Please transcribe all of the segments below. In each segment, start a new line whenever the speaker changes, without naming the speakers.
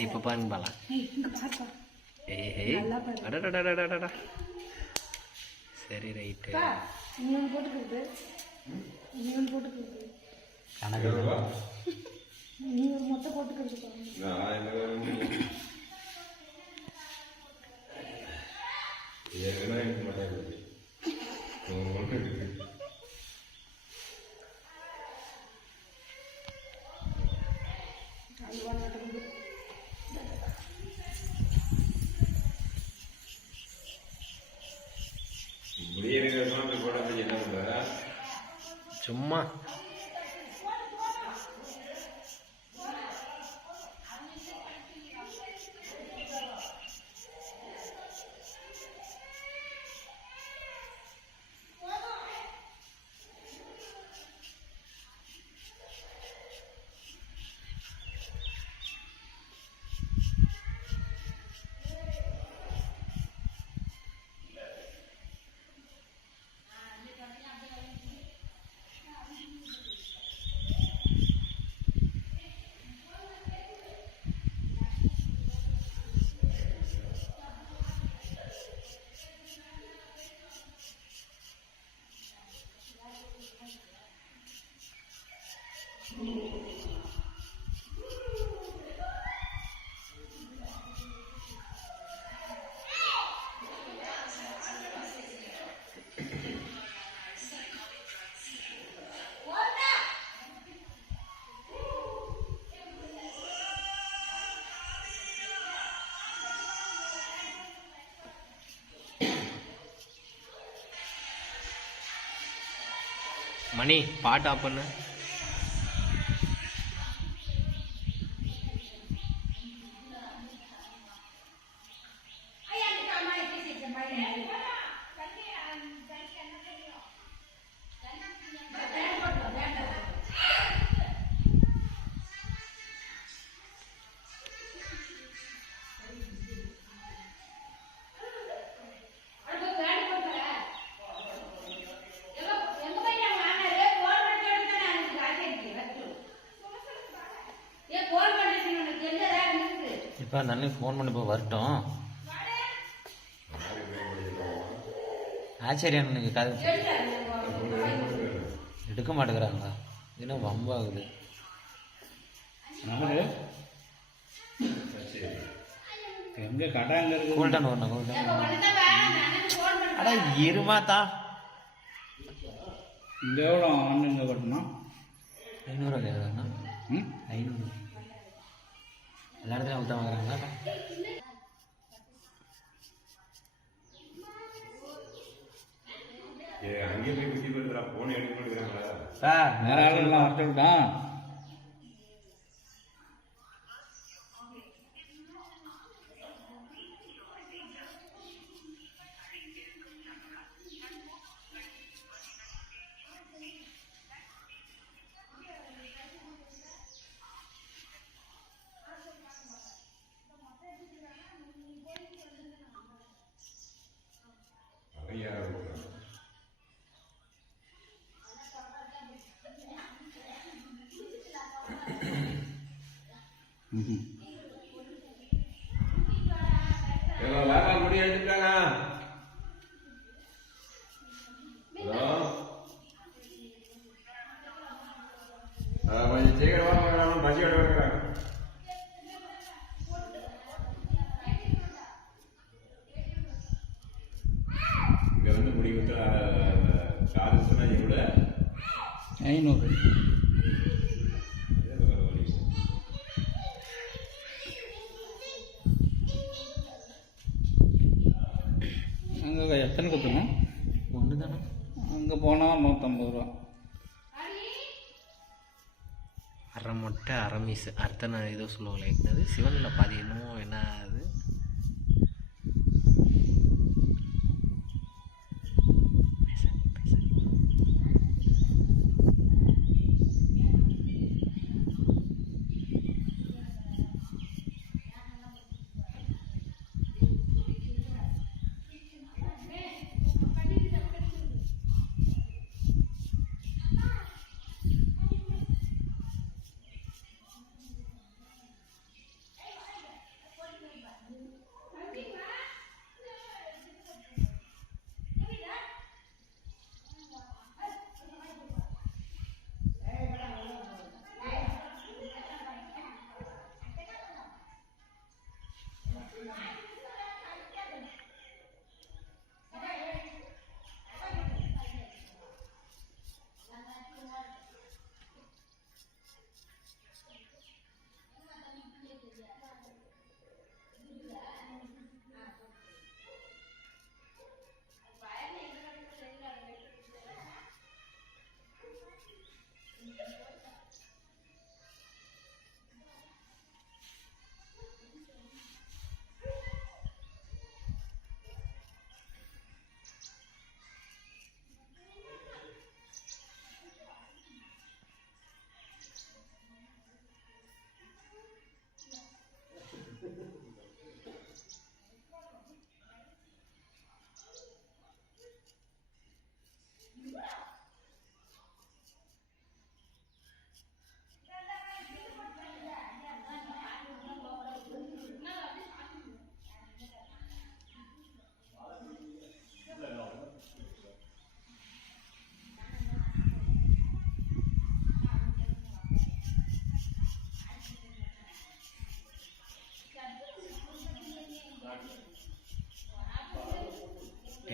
இப்போ பாருங்க பாலா.
ஏய் இங்க பாருப்பா.
uma மணி பாட்டு ஆஃப் பண்ணு. இப்போ அந்த அண்ணன் ஃபோன் பண்ணி இப்போ வரட்டும். ஆச்சரிய அண்ணனுக்கு கதை எடுக்க மாட்டேங்கிறாங்க. என்ன வம்பாகுது.
எங்க கடை அங்க இருக்கு?
கூல்டன் வரணும் கூல்டன் அடா இருமாத்தா
இந்த எவ்வளோ ஆன்லைன்ல கட்டணும்
ஐநூறுவா கேட்குறாங்கண்ணா ஐநூறு. எல்லா இடத்துலையும் தான் வாங்குறாங்களா
அங்கே போய் குட்டி போயிருக்கிறா போன் எடுக்க மாட்டேங்கிறாங்களா
சார்
வேற ஆளுங்களாம் ஐயா
அவன் யாரா இருக்கிறான் வியாபாரம் எடுத்துட்டாங்க
ஐநூறு. அங்கே எத்தனை குத்தணும்
ஒன்று தானே
அங்கே போனால் நூற்றம்பது ரூபா.
அரை மொட்டை அரை மீஸ் அர்த்தனை ஏதோ சொல்லுவாங்களே. அது சிவனில் பாதி என்னமோ என்ன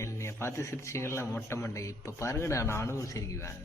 என்னைய பார்த்து சிரிச்சிங்கள்லாம் மொட்டை மண்டை. இப்போ பாருங்கடா நானும் சிரிக்குவேன்.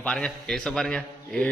பாருங்க ஏச பாருங்க.
ஏ